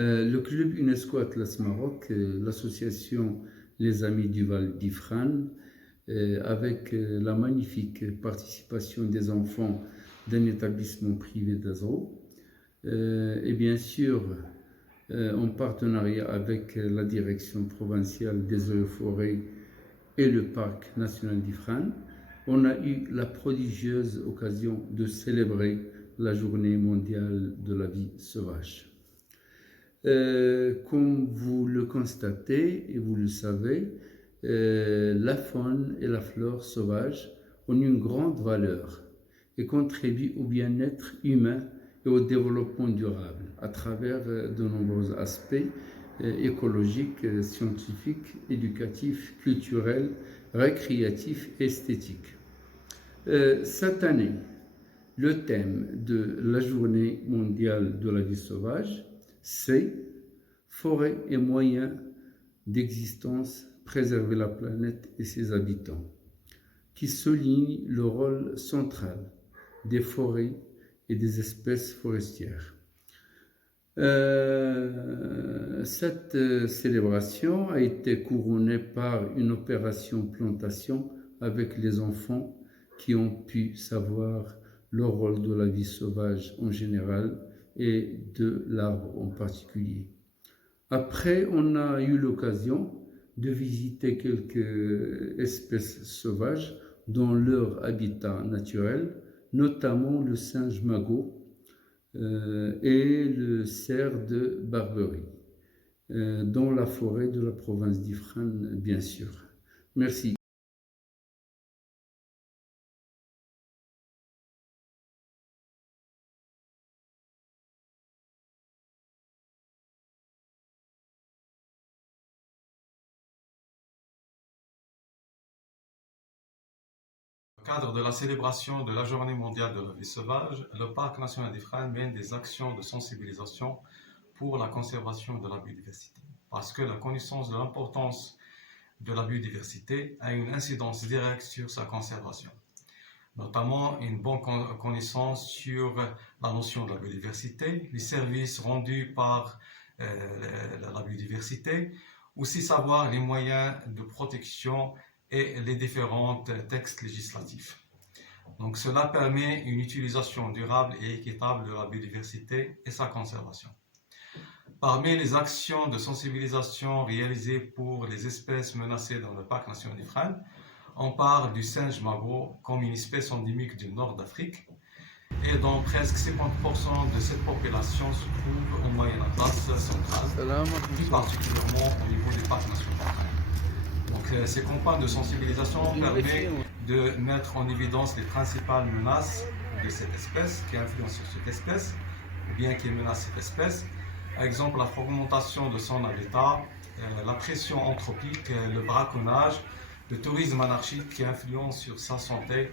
Le club UNESCO Atlas Maroc, l'association Les Amis du Val d'Ifrane, avec la magnifique participation des enfants d'un établissement privé d'Azro, et bien sûr en partenariat avec la direction provinciale des eaux et forêts et le parc national d'Ifrane, on a eu la prodigieuse occasion de célébrer la journée mondiale de la vie sauvage. Comme vous le constatez et vous le savez, la faune et la flore sauvage ont une grande valeur et contribuent au bien-être humain et au développement durable à travers de nombreux aspects écologiques, scientifiques, éducatifs, culturels, récréatifs et esthétiques. Cette année, le thème de la Journée mondiale de la vie sauvage, c'est forêt et moyens d'existence, préserver la planète et ses habitants, qui souligne le rôle central des forêts et des espèces forestières. Cette célébration a été couronnée par une opération plantation avec les enfants qui ont pu savoir le rôle de la vie sauvage en général et de l'arbre en particulier. Après, on a eu l'occasion de visiter quelques espèces sauvages dans leur habitat naturel, notamment le singe magot et le cerf de Barberie, dans la forêt de la province d'Ifrane, bien sûr. Merci. Dans le cadre de la célébration de la Journée mondiale de la vie sauvage, le Parc national d'Ifrane mène des actions de sensibilisation pour la conservation de la biodiversité. Parce que la connaissance de l'importance de la biodiversité a une incidence directe sur sa conservation. Notamment une bonne connaissance sur la notion de la biodiversité, les services rendus par la biodiversité, aussi savoir les moyens de protection et les différents textes législatifs. Donc cela permet une utilisation durable et équitable de la biodiversité et sa conservation. Parmi les actions de sensibilisation réalisées pour les espèces menacées dans le parc national d'Ifrane, on parle du singe magot comme une espèce endémique du nord d'Afrique et dont presque 50% de cette population se trouve au Moyen Atlas central, plus particulièrement au niveau des parcs nationaux. Donc, ces campagnes de sensibilisation permettent de mettre en évidence les principales menaces de cette espèce, qui influencent sur cette espèce, ou bien qui menacent cette espèce. Par exemple, la fragmentation de son habitat, la pression anthropique, le braconnage, le tourisme anarchique qui influence sur sa santé,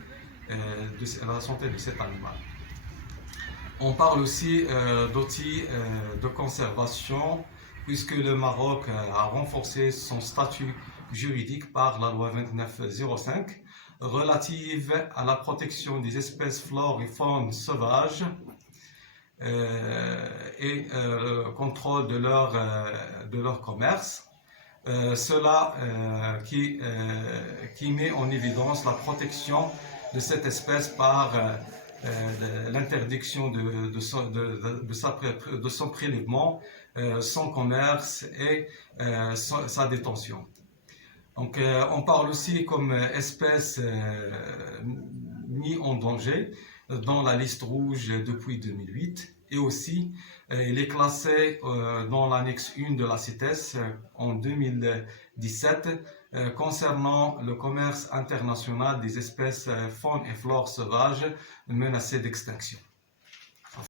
la santé de cet animal. On parle aussi d'outils de conservation, puisque le Maroc a renforcé son statut juridique par la loi 2905 relative à la protection des espèces flore et faune sauvages et contrôle de leur commerce. Cela qui met en évidence la protection de cette espèce par l'interdiction de son prélèvement, son commerce et sa détention. Donc, on parle aussi comme espèce mise en danger dans la liste rouge depuis 2008 et aussi il est classé dans l'annexe 1 de la CITES en 2017 concernant le commerce international des espèces faune et flore sauvages menacées d'extinction.